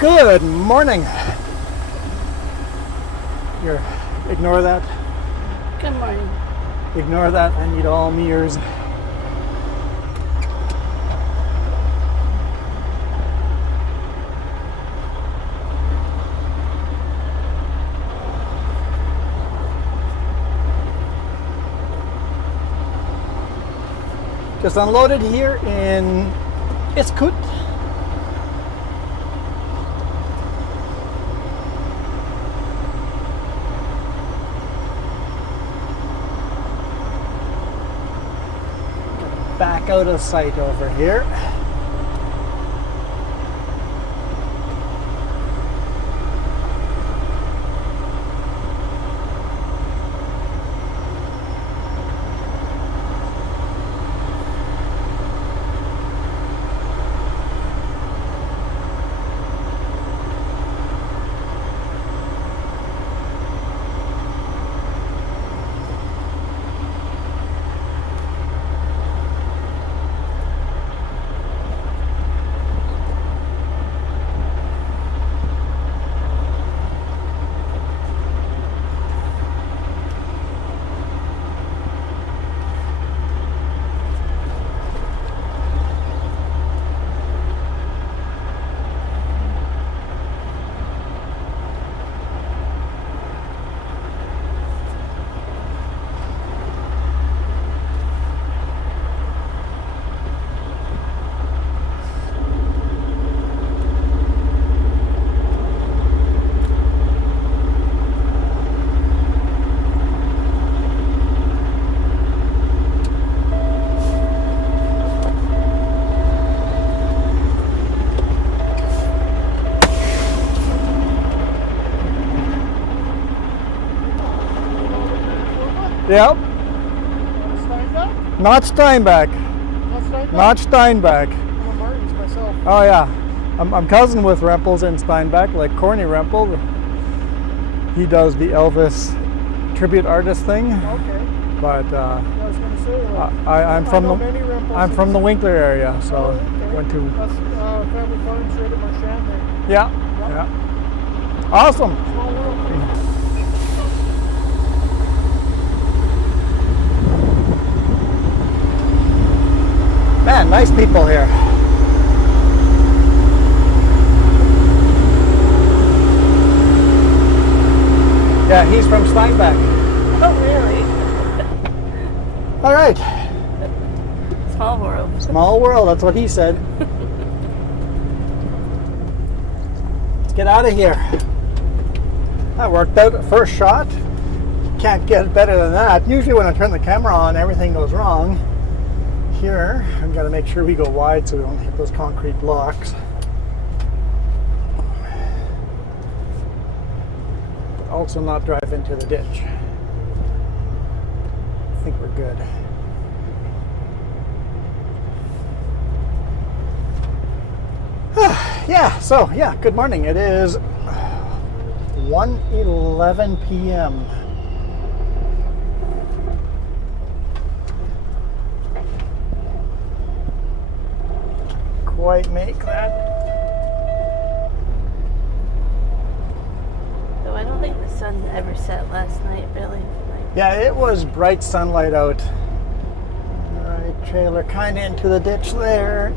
Good morning. Here, ignore that. Good morning. Ignore that. I need all me ears. Just unloaded here in Iskut. Back out of sight over here. Yep. Not Steinbach. Not Steinbach. I'm a Martins myself. Oh yeah. I'm cousin with Rempels in Steinbach, like Corny Rempel. He does the Elvis tribute artist thing. Okay. But I was going to say, I'm from the Winkler area, so okay. went to. That's family farms right at Marchand there. Yeah. Yep. Yeah. Awesome. Small world. Man, nice people here. Yeah, he's from Steinbach. Oh, really? All right. Small world. Small world, that's what he said. Let's get out of here. That worked out. First shot. Can't get better than that. Usually when I turn the camera on, everything goes wrong. Here, I've got to make sure we go wide so we don't hit those concrete blocks. But also not drive into the ditch. I think we're good. Yeah, good morning. It is 1:11 p.m. Quite make that. Though I don't think the sun ever set last night, really. Yeah, it was bright sunlight out. Alright, trailer kind of into the ditch there.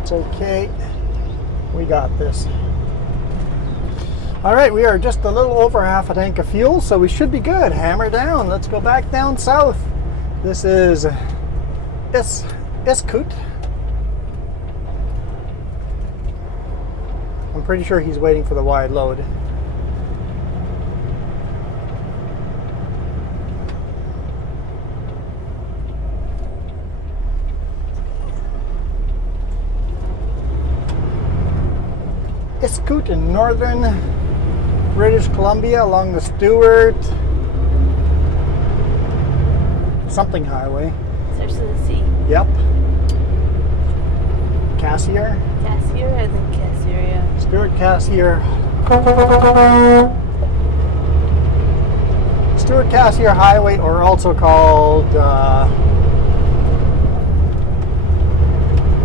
It's okay. We got this. Alright, we are just a little over half a tank of fuel, so we should be good. Hammer down. Let's go back down south. This is Iskut. I'm pretty sure he's waiting for the wide load. Iskut in northern British Columbia along the Stewart something highway. There's the sea. Yep. Cassiar? Cassiar, I think Cassiar, yeah. Stewart-Cassiar. Stewart-Cassiar Highway, or also called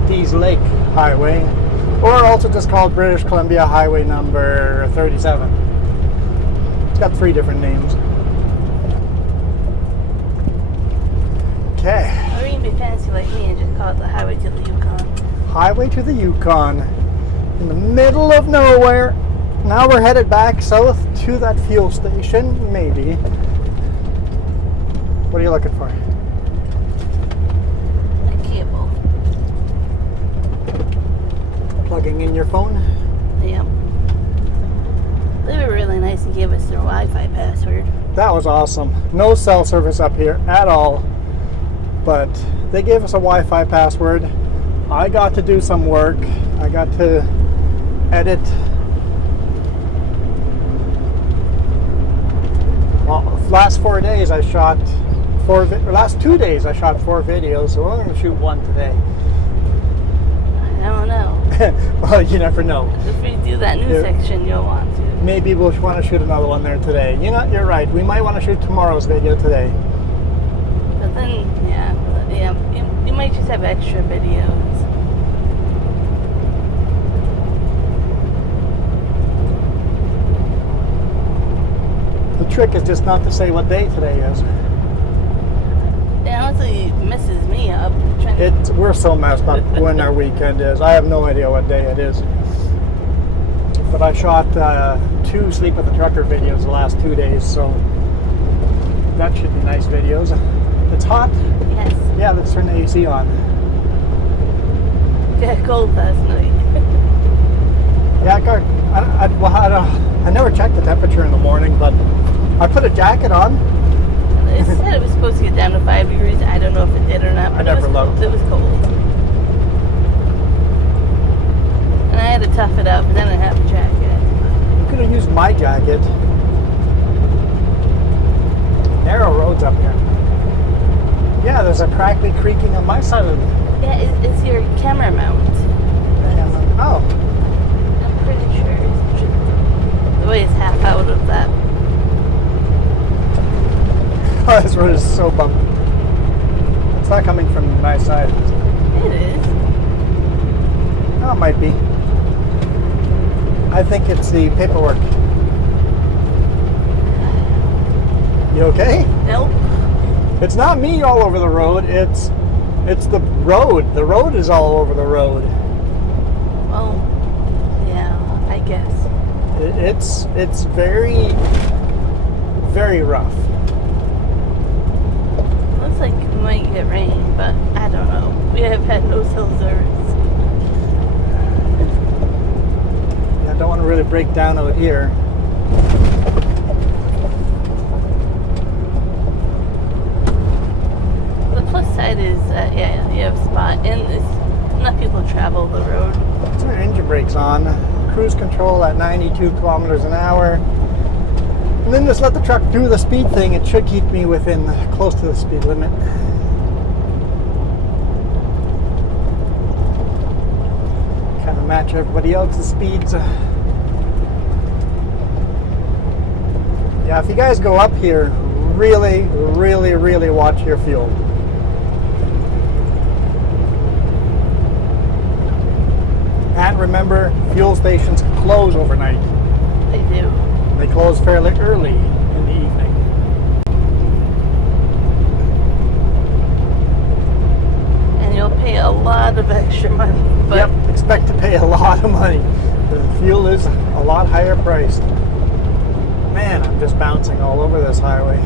Dease Lake Highway. Or also just called British Columbia Highway number 37. It's got 3 different names. Okay. Or you can be fancy like me and just call it the highway to the Yukon. Highway to the Yukon. In the middle of nowhere. Now we're headed back south to that fuel station, maybe. What are you looking for? A cable. Plugging in your phone? Yep. They were really nice and gave us their Wi-Fi password. That was awesome. No cell service up here at all. But they gave us a Wi-Fi password. I got to do some work. I got to edit. Well, last 4 days I shot last 2 days I shot 4 videos, so we're only going to shoot 1 today. I don't know. Well, you never know. If we do that new section, you'll want to. Maybe we'll want to shoot another one there today. You know, you're right. We might want to shoot tomorrow's video today. But then, you might just have extra videos. The trick is just not to say what day today is. It honestly messes me up. We're so messed up when our weekend is. I have no idea what day it is. But I shot 2 Sleep with the Trucker videos the last 2 days, so that should be nice videos. It's hot. Yes. Yeah, let's turn the AC on. Got cold last night. Yeah, I never checked the temperature in the morning, but I put a jacket on. It said it was supposed to get down to 5 degrees. I don't know if it did or not, but I never looked. It was cold. And I had to tough it up, but then I have a jacket. You could have used my jacket. Narrow roads up here. Yeah, there's a crackly creaking on my side of the... Yeah, it's your camera mount. Oh. I'm pretty sure it's just the way it's half out of that. Oh, this road is so bumpy. It's not coming from my side. It is. Oh, it might be. I think it's the paperwork. You okay? Nope. It's not me all over the road. It's the road. The road is all over the road. Well, yeah, I guess. It's very, very rough. Looks like we might get rain, but I don't know. We have had no cell service. Yeah, I don't want to really break down out here. The plus side is, you have a spot, and enough people travel the road. Turn your engine brakes on. Cruise control at 92 kilometers an hour. And then just let the truck do the speed thing. It should keep me within close to the speed limit. Kind of match everybody else's speeds. Yeah, if you guys go up here, really, really, really watch your fuel. And remember, fuel stations close overnight. They do. They close fairly early in the evening. And you'll pay a lot of extra money. But Yep, expect to pay a lot of money. The fuel is a lot higher priced. Man, I'm just bouncing all over this highway.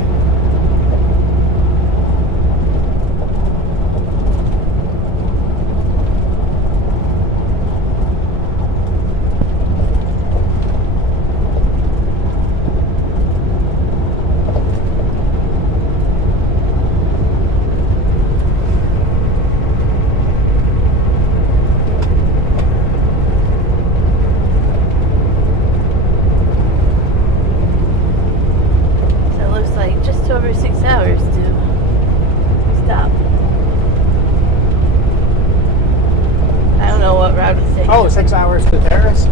over 6 hours to stop. I don't know what route it's taking. Oh, 6 hours to Terrace?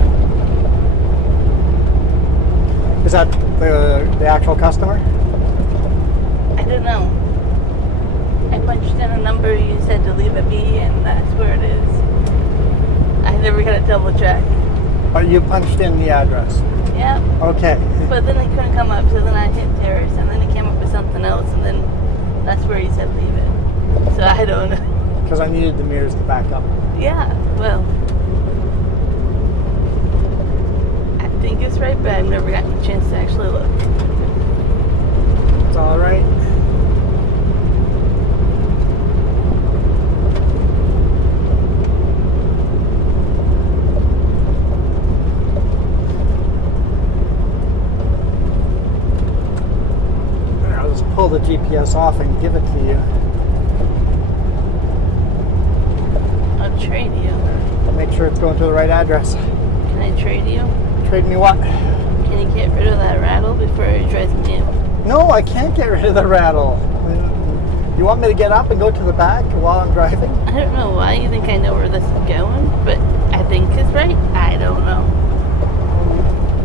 Is that the actual customer? I don't know. I punched in a number, you said to leave it be, and that's where it is. I never got a double check. But you punched in the address. Yeah. Okay. But then it couldn't come up, so then I hit Terrace, and then it came up with something else, and then that's where he said leave it. So I don't know. Because I needed the mirrors to back up. Yeah, well. I think it's right, but I've never gotten a chance to actually look. It's all right. I'll just pull the GPS off and give it to you. I'll trade you. Make sure it's going to the right address. Can I trade you? Trade me what? Can you get rid of that rattle before it drives me out? No, I can't get rid of the rattle. You want me to get up and go to the back while I'm driving? I don't know why you think I know where this is going, but I think it's right. I don't know.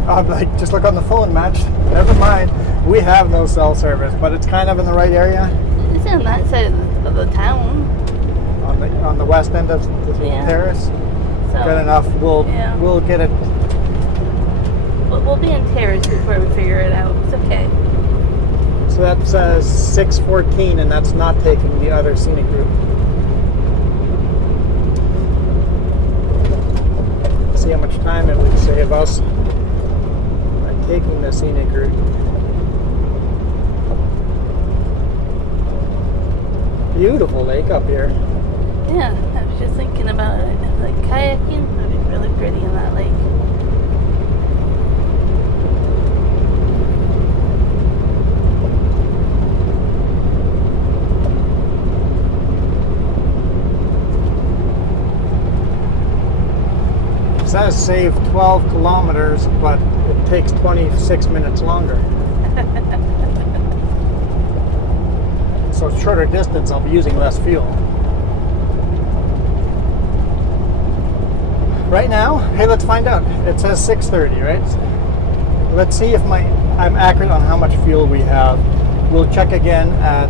I'm like, just look on the phone, Match. Never mind. We have no cell service, but it's kind of in the right area. It's on that side of the town. On the west end of the Terrace. So, Good enough. We'll get it. We'll be in Terrace before we figure it out. It's okay. So that says 6:14, and that's not taking the other scenic route. See how much time it would save us by taking the scenic route. Beautiful lake up here. Yeah, I was just thinking about it. Like kayaking would be really pretty in that lake. It says save 12 kilometers, but it takes 26 minutes longer. So shorter distance, I'll be using less fuel. Right now, hey, let's find out. It says 6:30, right? Let's see if I'm accurate on how much fuel we have. We'll check again at,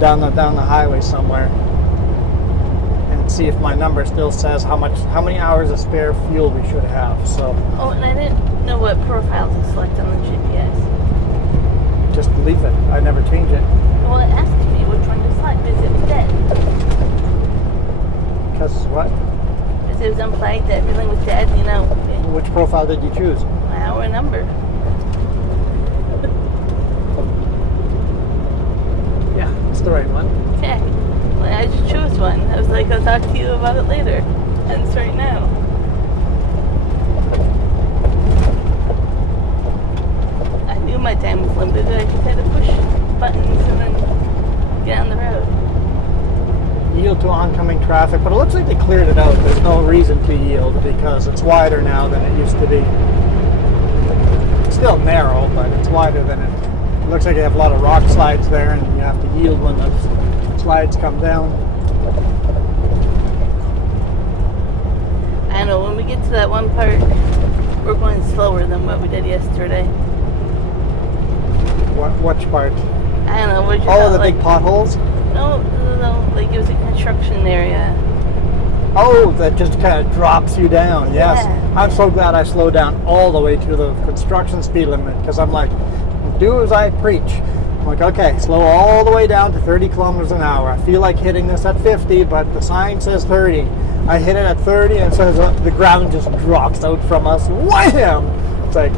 down the highway somewhere, and see if my number still says how many hours of spare fuel we should have. So. Oh, and I didn't know what profile to select on the GPS. Just leave it. I never change it. Well, it asked me which one to select because it was dead. Because what? Because it was unplugged, that everything was dead, Which profile did you choose? Our number. Yeah, it's the right one. Okay. Well, I just chose one. I was like, I'll talk to you about it later. And it's right now. I knew my time was limited. I just had to push buttons and then get on the road. Yield to oncoming traffic, but it looks like they cleared it out. There's no reason to yield because it's wider now than it used to be. It's still narrow, but it's wider than it. It looks like they have a lot of rock slides there, and you have to yield when the slides come down. I don't know, when we get to that one part, we're going slower than what we did yesterday. Which part? I don't know, we're just Oh, the big potholes? No, like it was a construction area. Oh, that just kind of drops you down. Yes. Yeah. I'm so glad I slowed down all the way to the construction speed limit because I'm like, do as I preach. I'm like, okay, slow all the way down to 30 kilometers an hour. I feel like hitting this at 50, but the sign says 30. I hit it at 30 and it says the ground just drops out from us. Wham! It's like,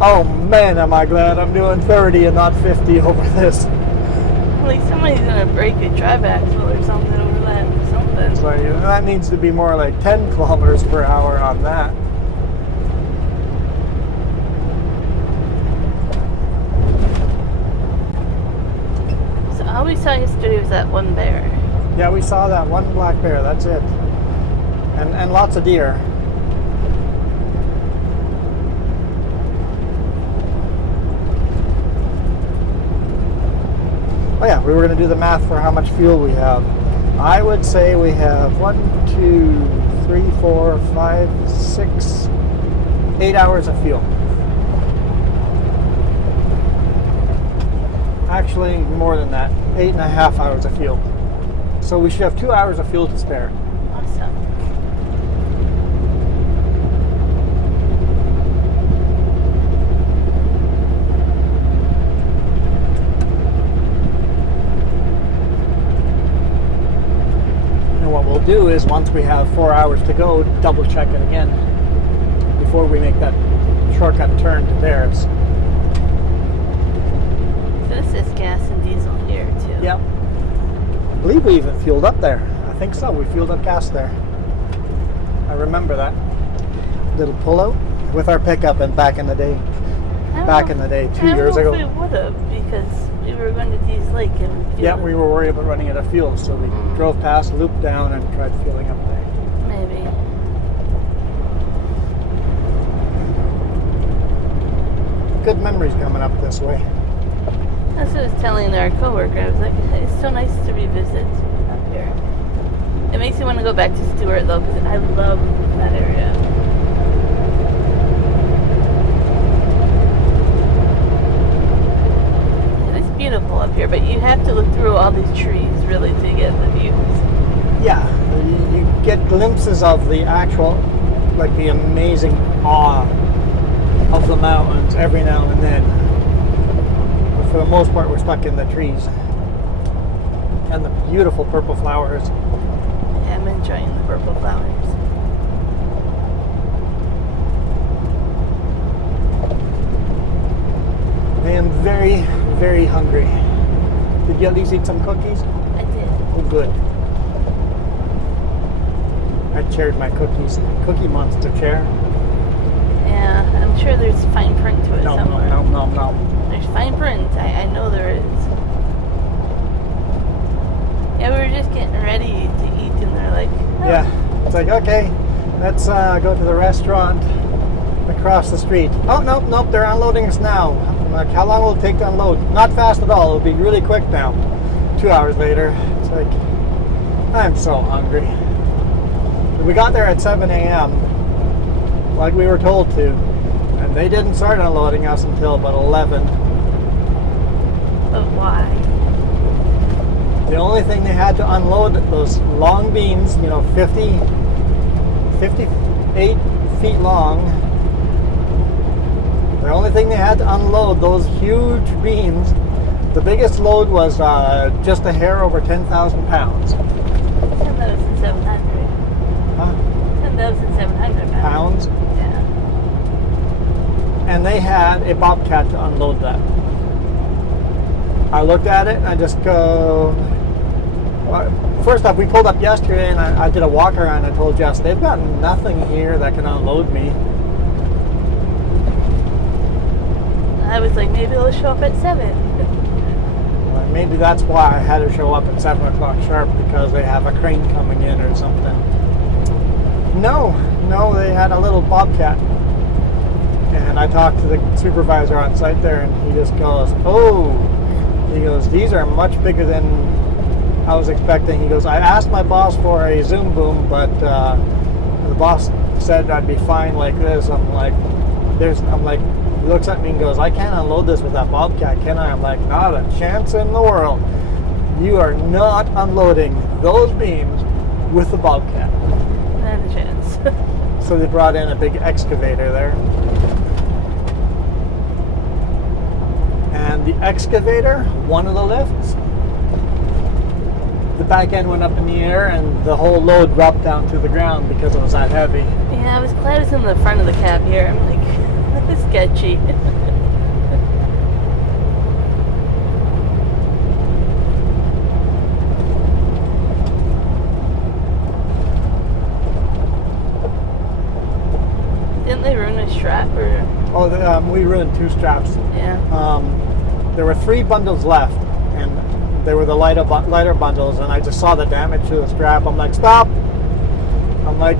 oh man, am I glad I'm doing 30 and not 50 over this. Like somebody's gonna break a drive axle or something over that or something. So that needs to be more like 10 kilometers per hour on that. So all we saw yesterday was that one bear. Yeah, we saw that one black bear, that's it. And lots of deer. Oh yeah, we were going to do the math for how much fuel we have. I would say we have 8 hours of fuel. Actually, more than that, 8.5 hours of fuel. So we should have 2 hours of fuel to spare. Awesome. we'll do is once we have 4 hours to go, double check it again before we make that shortcut turn to Terrace. So this is gas and diesel here too. Yep. I believe we even fueled up there. I think so. We fueled up gas there. I remember that little pullout with our pickup and back in the day. Back in the day, 2 years ago. I don't know if we would have because we were going to Dees Lake and fuel. Yeah, we were worried about running out of fuel, so we drove past, looped down, and tried fueling up there. Maybe. Good memories coming up this way. That's what I was telling our coworker. I was like, it's so nice to revisit up here. It makes me want to go back to Stewart though, because I love that area. It's beautiful up here, but you have to look through all these trees really to get the views. Yeah, you get glimpses of the actual, like the amazing awe of the mountains every now and then. But for the most part, we're stuck in the trees. And the beautiful purple flowers. Yeah, I'm enjoying the purple flowers. I am very, very hungry. Did you at least eat some cookies? I did. Oh, good. I shared my cookies. Cookie Monster chair. Yeah, I'm sure there's fine print to it No, somewhere. no. There's fine print. I know there is. Yeah, we were just getting ready to eat, and they're like, oh. Yeah, it's like, okay, let's go to the restaurant across the street. Oh, nope, they're unloading us now. I'm like, how long will it take to unload? Not fast at all, it'll be really quick now. 2 hours later, it's like, I'm so hungry. We got there at 7 a.m., like we were told to, and they didn't start unloading us until about 11. But why? The only thing they had to unload those long beams, 58 feet long. The only thing they had to unload those huge beams. The biggest load was just a hair over 10,000 pounds. 10,700. Huh? 10,700 Pounds? Yeah. And they had a bobcat to unload that. I looked at it and I just go. First off, we pulled up yesterday and I did a walk around and I told Jess, they've got nothing here that can unload me. I was like, maybe they'll show up at 7. Well, maybe that's why I had to show up at 7 o'clock sharp, because they have a crane coming in or something. No, they had a little bobcat. And I talked to the supervisor on site there and he just goes, he goes, these are much bigger than I was expecting. He goes, I asked my boss for a zoom boom, but the boss said I'd be fine like this. I'm like, he looks at me and goes, I can't unload this with that bobcat, can I? I'm like, not a chance in the world. You are not unloading those beams with the bobcat. Not a chance. So they brought in a big excavator there. And the excavator, one of the lifts, the back end went up in the air and the whole load dropped down to the ground because it was that heavy. Yeah, I was glad I was in the front of the cab here. I'm like, this is sketchy. Didn't they ruin a strap or? Oh, we ruined 2 straps. Yeah. There were 3 bundles left, and they were the lighter bundles, and I just saw the damage to the strap. I'm like, stop! I'm like,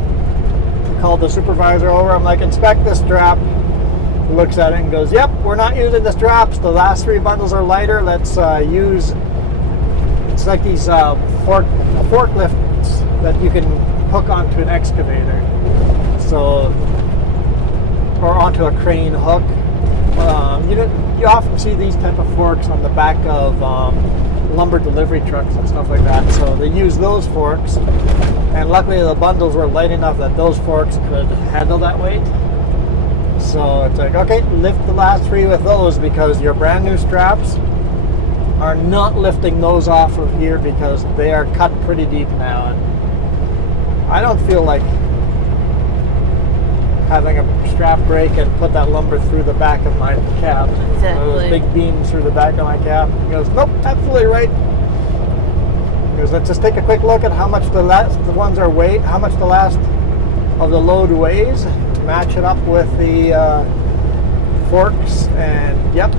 called the supervisor over. I'm like, inspect this strap. He looks at it and goes, yep, we're not using the straps. The last 3 bundles are lighter. Let's use, it's like these forklifts that you can hook onto an excavator. So, or onto a crane hook. You often see these type of forks on the back of lumber delivery trucks and stuff like that. So they use those forks, and luckily the bundles were light enough that those forks could handle that weight. So it's like, okay, lift the last 3 with those, because your brand new straps are not lifting those off of here because they are cut pretty deep now. I don't feel like having a strap brake and put that lumber through the back of my cab. Exactly. Those big beams through the back of my cab. He goes, nope, absolutely right. He goes, let's just take a quick look at how much the ones are weight, how much the last of the load weighs, match it up with the forks, and yep,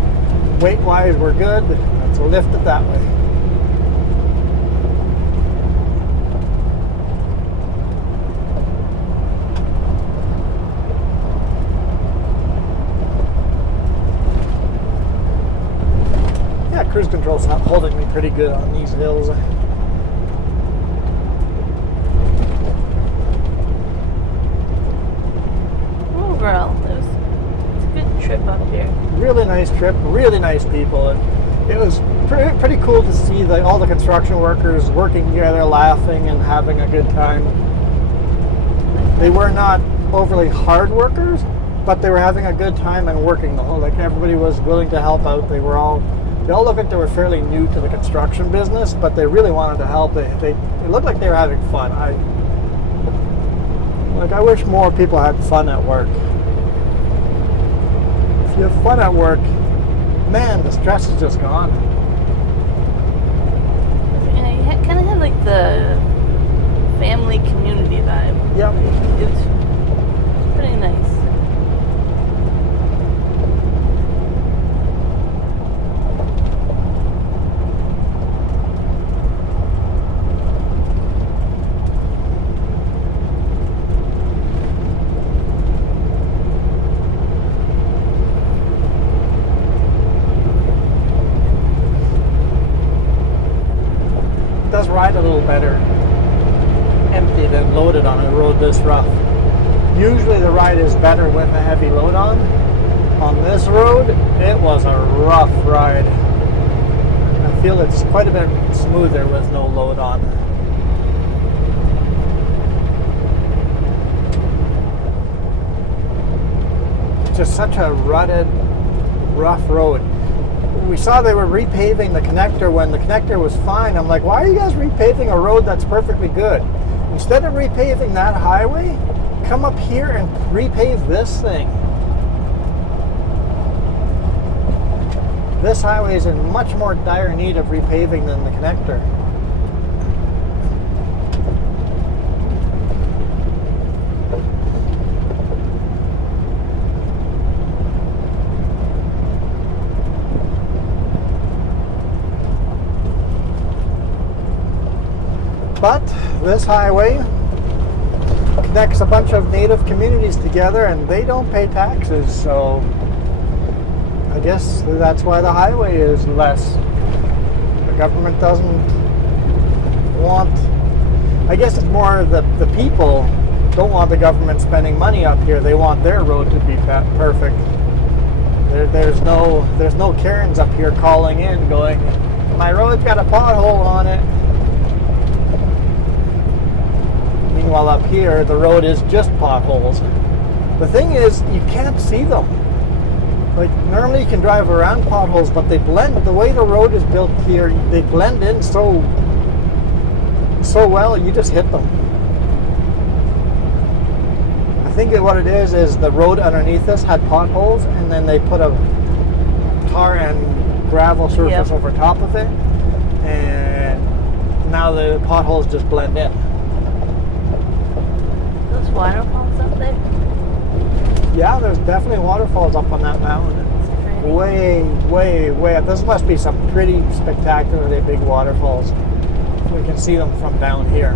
weight-wise we're good. Let's lift it that way. Cruise control's holding me pretty good on these hills. Overall, it's a good trip up here. Really nice trip, really nice people. And it was pretty cool to see all the construction workers working together, laughing and having a good time. They were not overly hard workers, but they were having a good time and working the whole. Like everybody was willing to help out. They all looked like they were fairly new to the construction business, but they really wanted to help. They looked like they were having fun. I wish more people had fun at work. If you have fun at work, man, the stress is just gone. Yeah, you kind of had like the family community vibe. Yep. It's pretty nice. Ride a little better empty than loaded on a road this rough. Usually the ride is better with a heavy load on. On this road, it was a rough ride. I feel it's quite a bit smoother with no load on. It's just such a rutted, rough road. We saw they were repaving the connector when the connector was fine. I'm like, why are you guys repaving a road that's perfectly good? Instead of repaving that highway, come up here and repave this thing. This highway is in much more dire need of repaving than the connector. But this highway connects a bunch of native communities together and they don't pay taxes, so I guess that's why the highway is less. The government doesn't want, I guess it's more the people don't want the government spending money up here. They want their road to be perfect. There's no Karens up here calling in going, my road's got a pothole on it. Meanwhile up here, the road is just potholes. The thing is, you can't see them. Like, normally you can drive around potholes, but they blend, the way the road is built here, they blend in so well, you just hit them. I think that what it is the road underneath us had potholes, and then they put a tar and gravel surface over top of it, and now the potholes just blend in. Waterfalls up there? Yeah, there's definitely waterfalls up on that mountain. Way up. This must be some pretty spectacularly big waterfalls. We can see them from down here.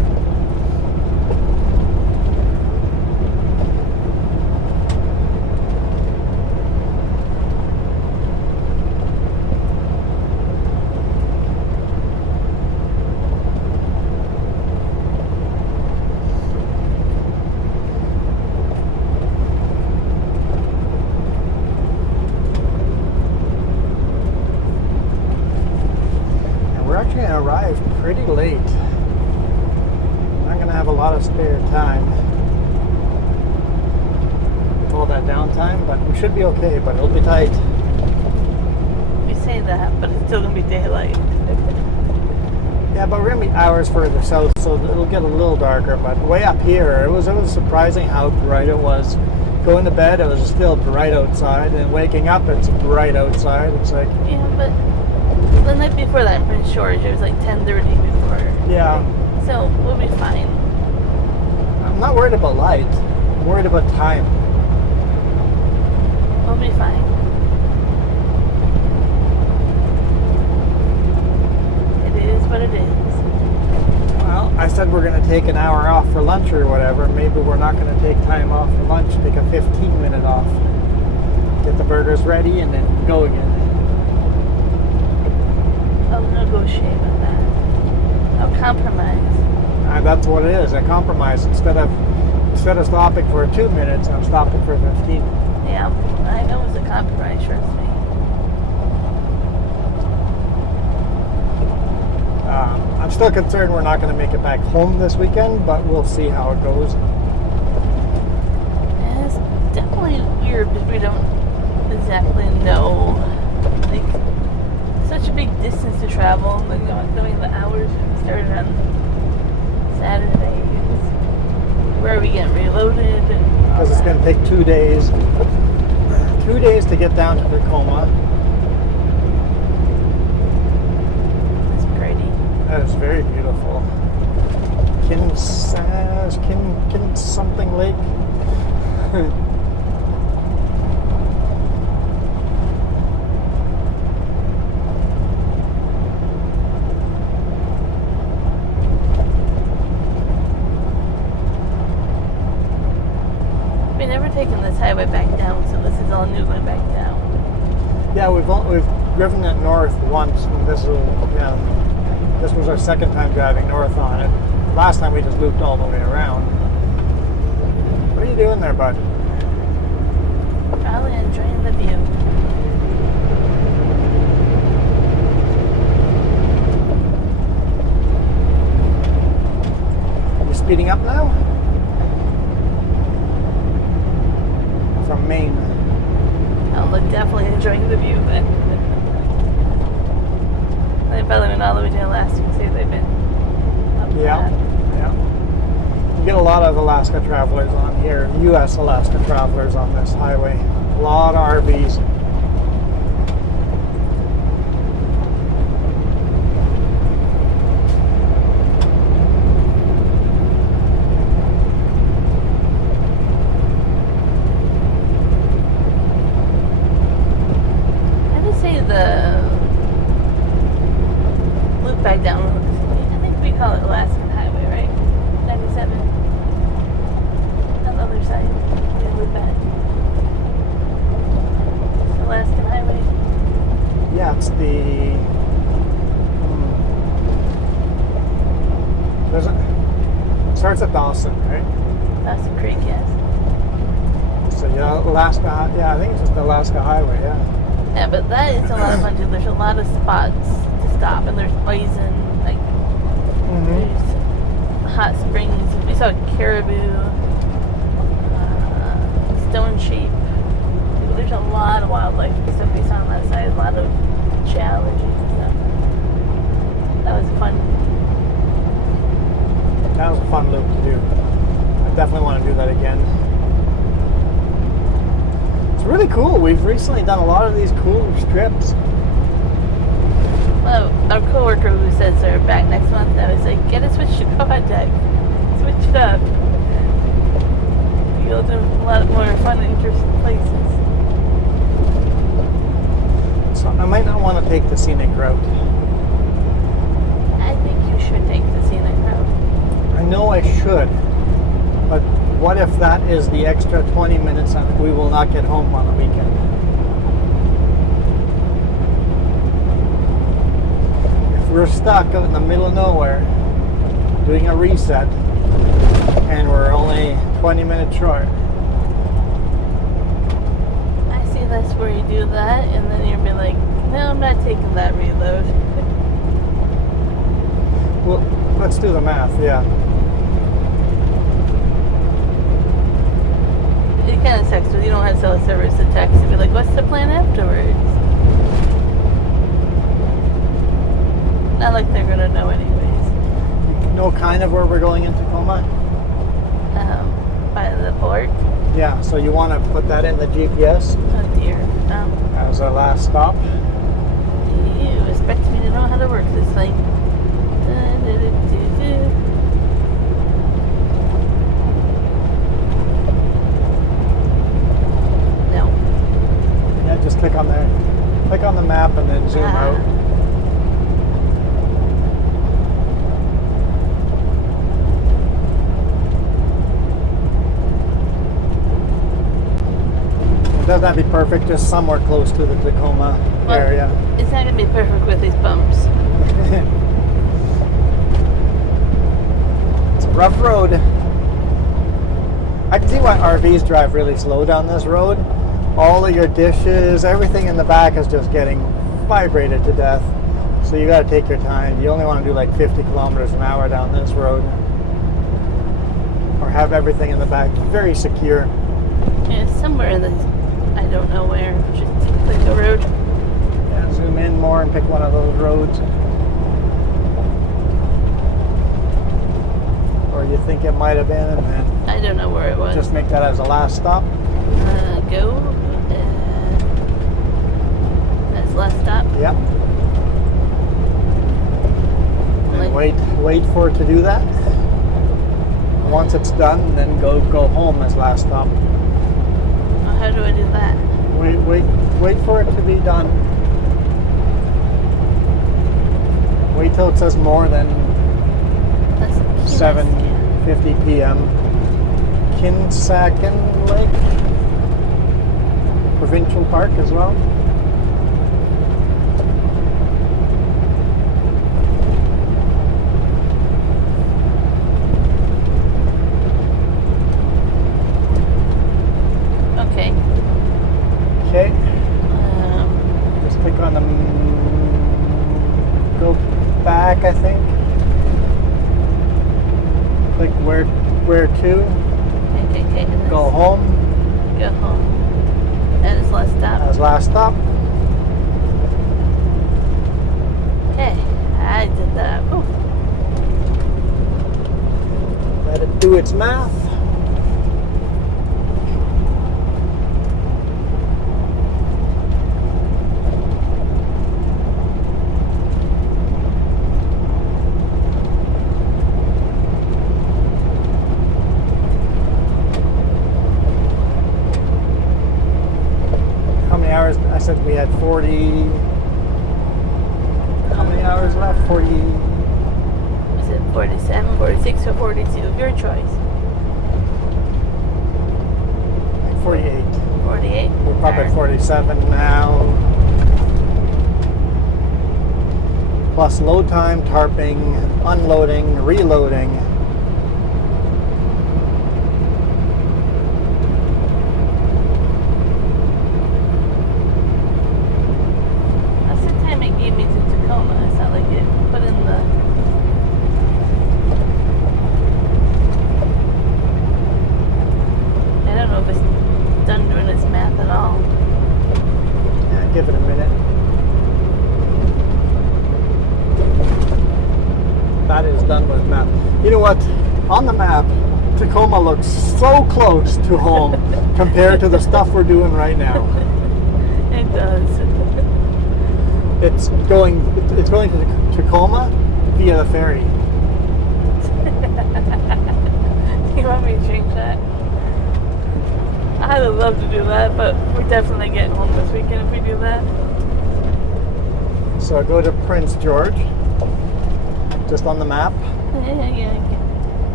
Arrived pretty late. I'm gonna have a lot of spare time with all that downtime, but we should be okay, but it'll be tight. We say that, but it's still gonna be daylight. Yeah, but we're gonna be hours further south, so it'll get a little darker. But way up here, it was surprising how bright it was. Going to bed, it was still bright outside, and waking up, it's bright outside. It's like, Yeah, but the night before that in Prince George, it was like 10:30 before. yeah, So we'll be fine. I'm not worried about light. I'm worried about time. We'll be fine. It is what it is. Well, I said we're going to take an hour off for lunch or whatever. Maybe we're not going to take time off for lunch. Take a 15-minute off. Get the burgers ready and then go again. I'll negotiate with that. I'll compromise. That's what it is. A compromise. Instead of stopping for 2 minutes, I'm stopping for 15. Yeah, I know it's a compromise, trust me. I'm still concerned we're not going to make it back home this weekend, but we'll see how it goes. And it's definitely weird because we don't exactly know. Like, such a big distance to travel, like knowing the hours we started on Saturdays. Where are we getting reloaded? Because it's going to take 2 days. 2 days to get down to Tacoma. It's pretty. That is very beautiful. Kin something lake. We've never taken this highway back down, so this is all new going back down. Yeah, we've driven it north once, and this was our second time driving north on it. Last time we just looped all the way around. What are you doing there, bud? Probably enjoying the view. You speeding up now? From Maine. Oh, look, definitely enjoying the view then. They probably went all the way to Alaska to see they've been up Yeah, that. yeah. You get a lot of Alaska travelers on here, U.S. Alaska travelers on this highway. A lot of RVs. I would say the loop back down, I think we call it Alaskan Highway, right? 97? On the other side, we loop back. It's Alaskan Highway. Yeah, it's the... There's a, it starts at Dawson, right? Dawson Creek, yes. So yeah, Alaska, yeah, I think it's just the Alaska Highway, yeah. Yeah, but that is a lot of fun too. There's a lot of spots to stop, and there's bison, like there's hot springs. We saw caribou, stone sheep. There's a lot of wildlife and stuff we saw on that side. A lot of challenges and stuff. That was fun. That was a fun loop to do. I definitely want to do that again. It's really cool. We've recently done a lot of these cool trips. Well, our coworker who says they're back next month, I was like, get a switch to quad deck. Switch it up. You go to a lot more fun, interesting places. So I might not want to take the scenic route. I think you should take the scenic route. I know I should, but what if that is the extra 20 minutes and we will not get home on the weekend? If we're stuck out in the middle of nowhere doing a reset and we're only 20 minutes short. I see that's where you do that, and then you'll be like, no, I'm not taking that reload. Well, let's do the math, yeah. It kind of sucks because you don't have cell service to text and be like, what's the plan afterwards? Not like they're gonna know anyways. You know kind of where we're going in Tacoma? By the port. Yeah, so you want to put that in the GPS Oh dear. as our last stop. You expect me to know how to work this thing. No. Yeah, just click on the map and then zoom out. It doesn't have to be perfect, just somewhere close to the Tacoma area. It's not gonna be perfect with these bumps. It's a rough road. I can see why RVs drive really slow down this road. All of your dishes, everything in the back is just getting vibrated to death. So you gotta take your time. You only want to do like 50 kilometers an hour down this road. Or have everything in the back very secure. Yeah, somewhere in this, I don't know where. Just click the road. Yeah, zoom in more and pick one of those roads. Or you think it might have been, and then I don't know where it was. just make that as the last stop. Go. That's the last stop. Yep. And Like- wait for it to do that. Once it's done, then go home as last stop. Oh, how do I do that? Wait for it to be done. Wait till it says more than That's 7:50 p.m. Kinsacken Lake Provincial Park as well. Okay. Okay. Just click on the go back, I think. Click where to. Okay. And Go home Go home. And it's last stop. as last stop. Okay. I did that. Oh. Let it do its math. How many hours? I said we had 40. How many hours left? 40. Is it 47, 46, or 42? Your choice. 48. 48. We're probably at 47 now. Plus load time, tarping, unloading, reloading. That's the time it gave me to Tacoma. It's not like it put in the. I don't know if it's done doing its math at all. Yeah, give it a minute. That is done with map. You know what? On the map, Tacoma looks so close to home compared to the stuff we're doing right now. It does. It's going to Tacoma via the ferry. You want me to change that? I'd love to do that, but we're definitely getting home this weekend if we do that. So go to Prince George, just on the map. Yeah.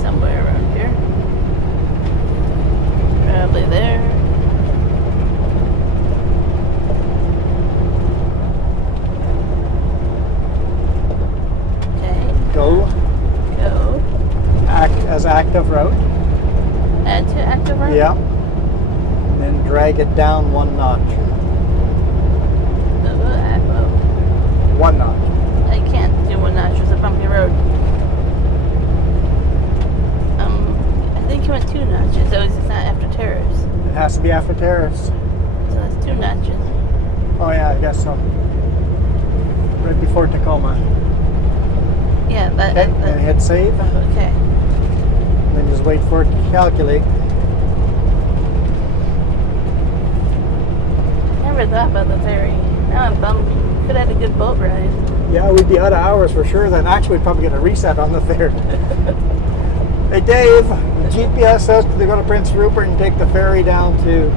Somewhere around here. Probably there. Okay. Go act as active route. Add to active route? Yeah. And then drag it down one notch. One notch. I can't do one notch. It's a bumpy road. I think came at 2 notches, so it's not after Terrace. It has to be after Terrace. So that's 2 notches. Oh yeah, I guess so. Right before Tacoma. Yeah, that. Okay, and hit save. Okay. And then just wait for it to calculate. Never thought about the ferry. Now I'm bummed. Could have had a good boat ride. Yeah, we'd be out of hours for sure then. Actually, we'd probably get a reset on the ferry. Hey Dave, the GPS says to go to Prince Rupert and take the ferry down to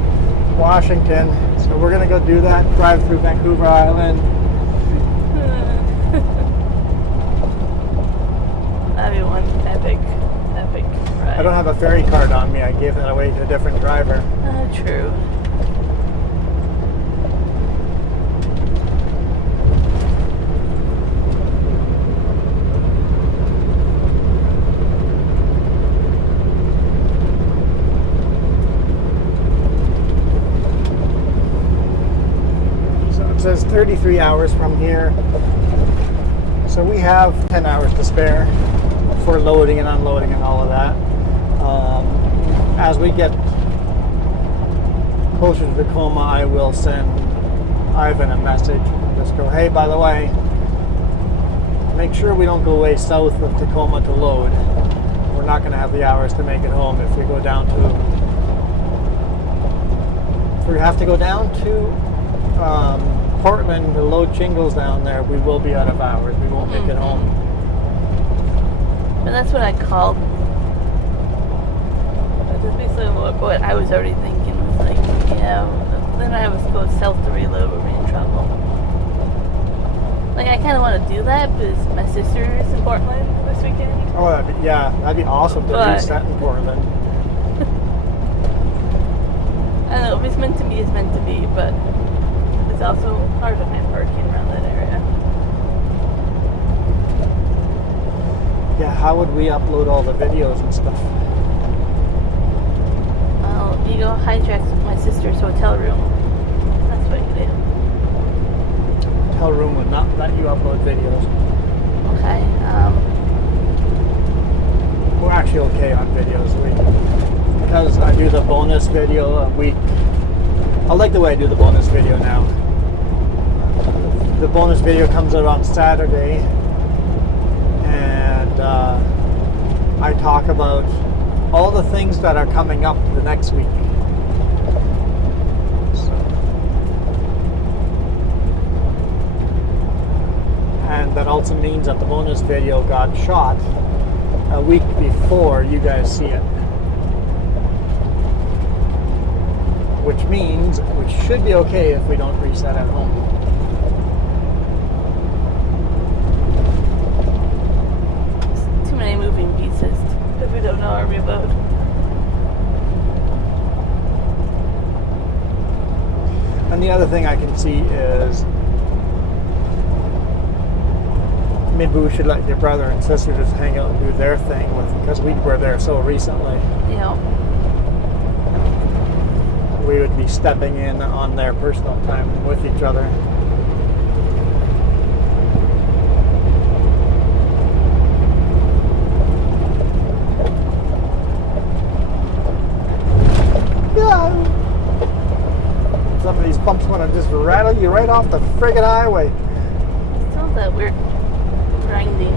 Washington. So we're going to go do that, drive through Vancouver Island. That'd be one epic ride. I don't have a ferry card on me. I gave that away to a different driver. True. So it says 33 hours from here. So we have 10 hours to spare for loading and unloading and all of that. As we get closer to Tacoma, I will send Ivan a message. Just go, hey, by the way, make sure we don't go way south of Tacoma to load. We're not going to have the hours to make it home if we go down to... If we have to go down to Portland to load shingles down there, we will be out of hours. We won't make it home. But that's what I called. That's basically what I was already thinking. Was like, yeah, then I was go south to reload. We'll be in trouble. Like I kind of want to do that because my sister is in Portland this weekend. Oh, that'd be awesome to reset in Portland. I don't know, if it's meant to be, it's meant to be, but it's also hard to find parking around that area. Yeah, how would we upload all the videos and stuff? Well, you go hijack my sister's hotel room. That's what you do. Hotel room would not let you upload videos. Okay. We're actually okay on videos. Because I do the bonus video a week. I like the way I do the bonus video now. The bonus video comes out on Saturday, and I talk about all the things that are coming up the next week. And that also means that the bonus video got shot a week before you guys see it. Which means we should be okay if we don't reset at home. Too many moving pieces if we don't know our reload. And the other thing I can see is maybe we should let your brother and sister just hang out and do their thing because we were there so recently. Yeah. We would be stepping in on their personal time with each other. Yeah. Some of these bumps want to just rattle you right off the friggin' highway. Still that weird grinding.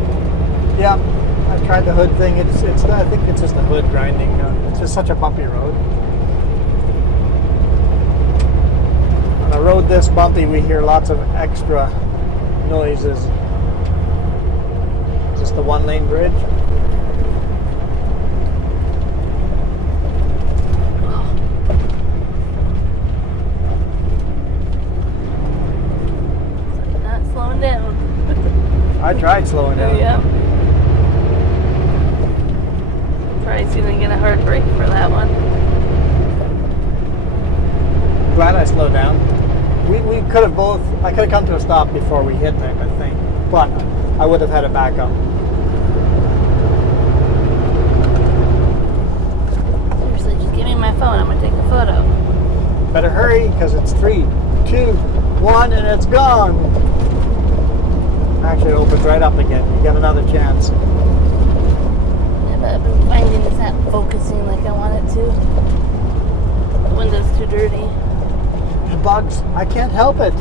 Yeah, I tried the hood thing. It's I think it's just the hood grinding. It's just such a bumpy road. On a road this bumpy, we hear lots of extra noises. Just the one-lane bridge. Not slowing down. I tried slowing down. Yeah. Probably gonna get a hard break for that one. Glad I slowed down. We could have both. I could have come to a stop before we hit them, I think. But I would have had a backup. Seriously, just give me my phone. I'm gonna take a photo. Better hurry, because it's 3, 2, 1, and it's gone. Actually, it opens right up again. You get another chance. Yep. But I've been finding it's not focusing like I want it to. The window's too dirty. Bugs. I can't help it.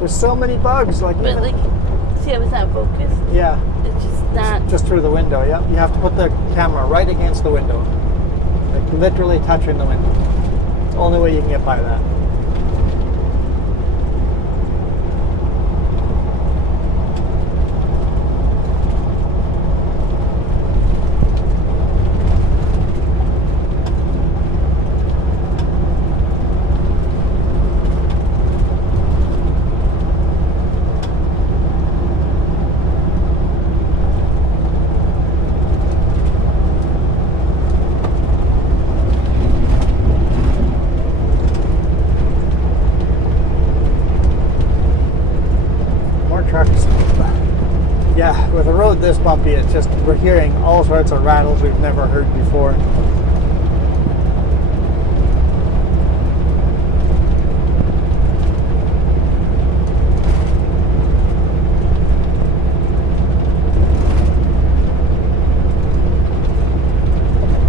There's so many bugs. Like, But even, like, see how it's not focused? yeah, It's just not. just through the window. Yep. You have to put the camera right against the window, like literally touching the window. It's the only way you can get by that. Yeah, with a road this bumpy, it's just, we're hearing all sorts of rattles we've never heard before.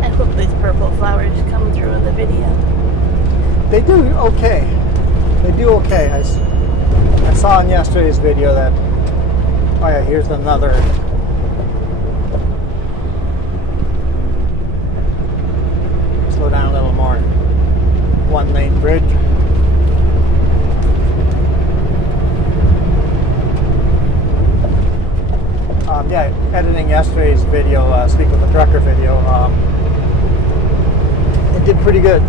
I hope these purple flowers come through in the video. They do okay. They do okay. I saw in yesterday's video that, oh yeah, here's another. Slow down a little more. One lane bridge. Yeah, editing yesterday's video, Speak with the Trucker video, it did pretty good.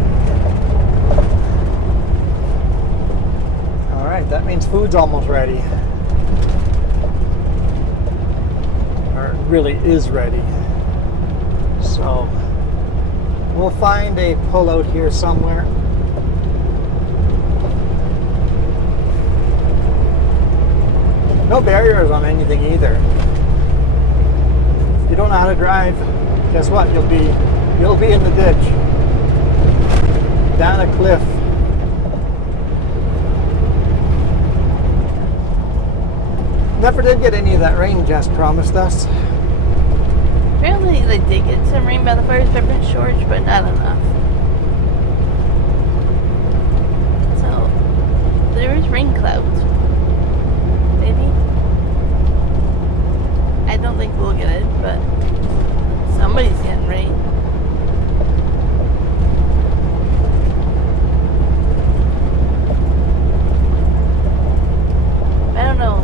Alright, that means food's almost ready. Or it really is ready. So, we'll find a pullout here somewhere. No barriers on anything either. If you don't know how to drive, guess what? You'll be in the ditch. Down a cliff. Never did get any of that rain Jess promised us. Apparently they did get some rain by the first Peppermint Shores, but not enough. So, there is rain clouds. Maybe. I don't think we'll get it, but somebody's getting rain. I don't know.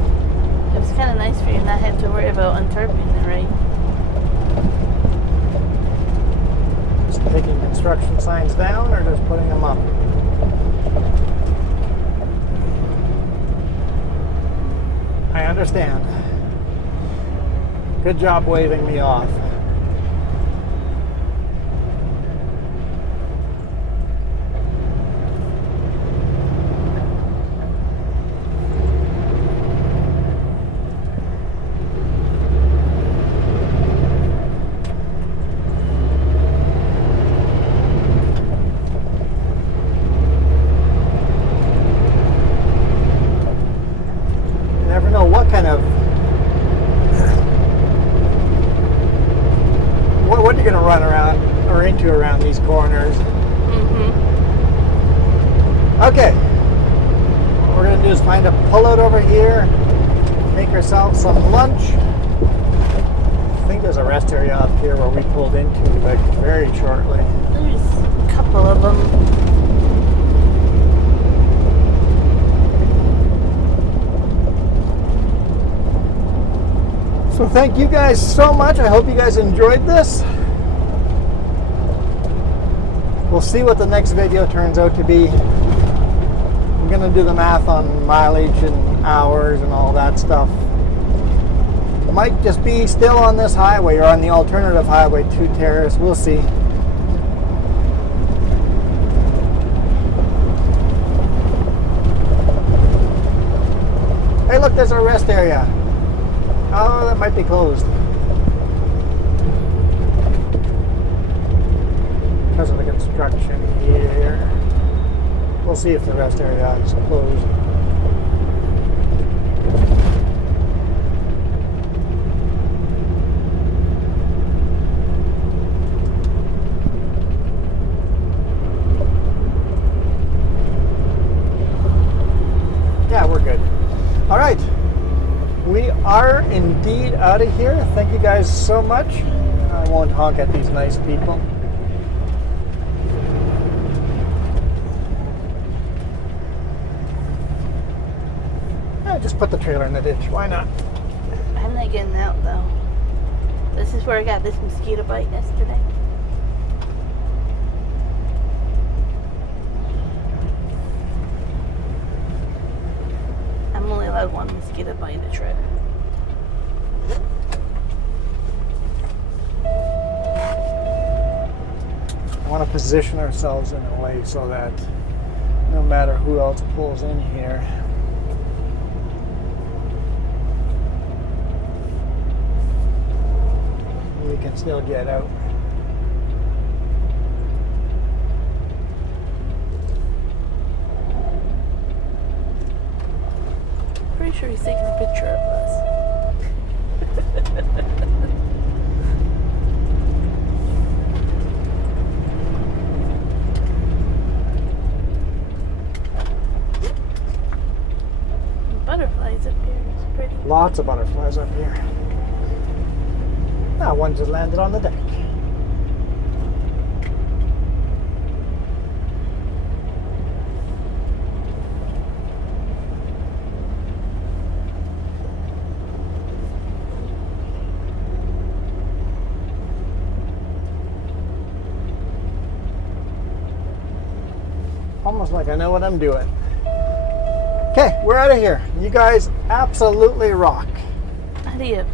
It was kind of nice for you not have to worry about untarping the rain. Just taking construction signs down or just putting them up? I understand. Good job waving me off. You never know what kind of what you're going to run around or into around these corners. Okay, what we're going to do is find a pullout over here, make ourselves some lunch. I think there's a rest area up here where we pulled into like very shortly. There's a couple of them. So thank you guys so much. I hope you guys enjoyed this. We'll see what the next video turns out to be. I'm going to do the math on mileage and hours and all that stuff. It might just be still on this highway or on the alternative highway to Terrace. We'll see. Hey, look, there's our rest area. Oh, that might be closed. Because of the construction here. We'll see if the rest area is closed. are indeed out of here. Thank you guys so much. I won't honk at these nice people. Just put the trailer in the ditch. Why not? I'm not getting out though. This is where I got this mosquito bite yesterday. I'm only allowed one mosquito bite a trip. I want to position ourselves in a way so that no matter who else pulls in here, we can still get out. Pretty sure he's taking a picture of us. Butterflies up here. It's pretty. Lots of butterflies up here. Ah, one just landed on the deck. Almost like I know what I'm doing. Okay, we're out of here. You guys absolutely rock. Adios.